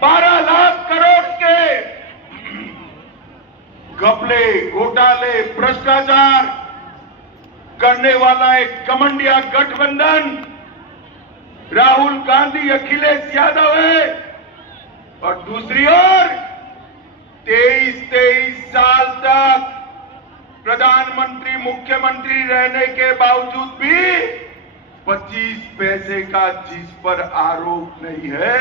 12 लाख करोड़ के घपले, घोटाले, भ्रष्टाचार करने वाला एक घमंडिया गठबंधन राहुल गांधी, अखिलेश यादव है। और दूसरी ओर 23 साल तक प्रधानमंत्री, मुख्यमंत्री रहने के बावजूद भी 25 पैसे का जिस पर आरोप नहीं है,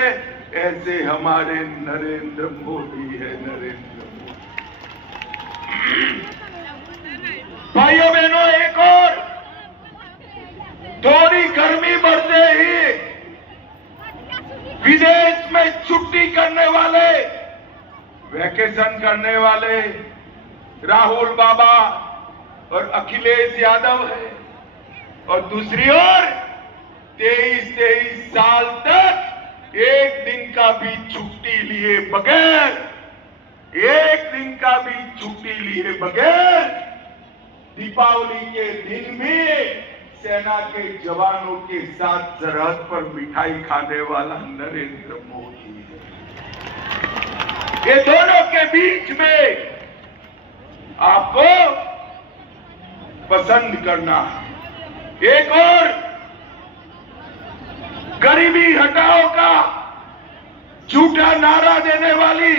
ऐसे हमारे नरेंद्र मोदी है। नरेंद्र मोदी। भाइयों बहनों, एक और थोड़ी गर्मी बढ़ते ही विदेश में छुट्टी करने वाले, वैकेशन करने वाले राहुल बाबा और अखिलेश यादव है। और दूसरी ओर 23 साल तक एक दिन का भी छुट्टी लिए बगैर, एक दिन का भी छुट्टी लिए बगैर दीपावली के दिन भी सेना के जवानों के साथ सरहद पर मिठाई खाने वाला नरेंद्र मोदी है। ये दोनों के बीच में आपको पसंद करना है। एक और गरीबी हटाओ का झूठा नारा देने वाली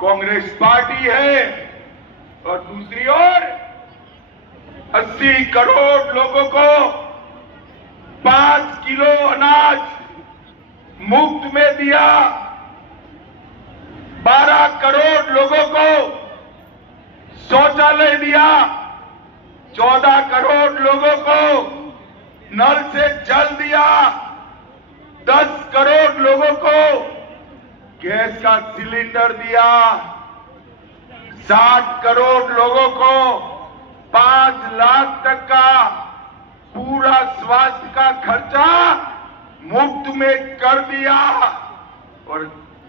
कांग्रेस पार्टी है, और दूसरी ओर 80 करोड़ लोगों को 5 किलो अनाज मुफ्त में दिया, 12 करोड़ लोगों को शौचालय दिया, 14 करोड़ लोगों को नल से जल दिया, 10 करोड़ लोगों को गैस का सिलेंडर दिया, 60 करोड़ लोगों को 5 लाख तक का पूरा स्वास्थ्य का खर्चा मुफ्त में कर दिया, और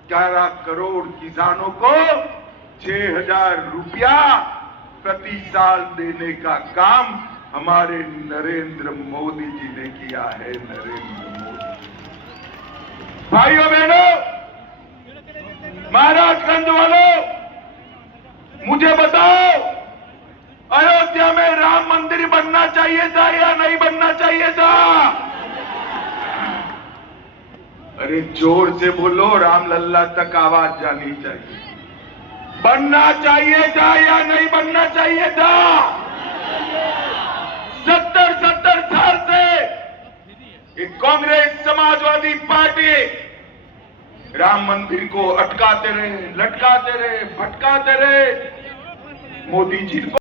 11 करोड़ किसानों को 6,000 रुपया प्रति साल देने का काम हमारे नरेंद्र मोदी जी ने किया है। नरेंद्र मोदी। भाइयों बहनों, महाराजगंज वालों, मुझे बताओ, अयोध्या में राम मंदिर बनना चाहिए था या नहीं बनना चाहिए था? अरे जोर से बोलो, राम लल्ला तक आवाज जानी चाहिए। बनना चाहिए था या नहीं बनना चाहिए था? 70 साल से एक कांग्रेस समाजवादी पार्टी राम मंदिर को अटकाते रहे, लटकाते रहे, भटकाते रहे। मोदी जी को